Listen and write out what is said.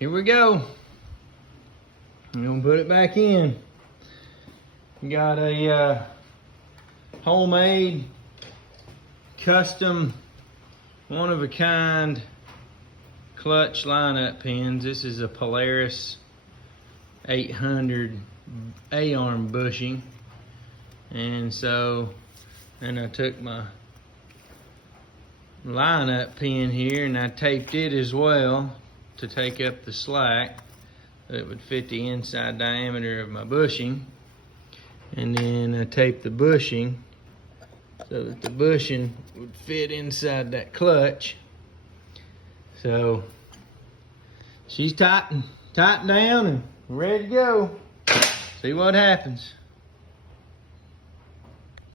here we go. I'm gonna put it back in. Got a homemade, custom, one-of-a-kind clutch lineup pins. This is a Polaris 800 A-arm bushing. And so, then I took my lineup pin here and I taped it as well to take up the slack so it would fit the inside diameter of my bushing. And then I taped the bushing so that the bushing would fit inside that clutch. So she's tightened down and ready to go. See what happens.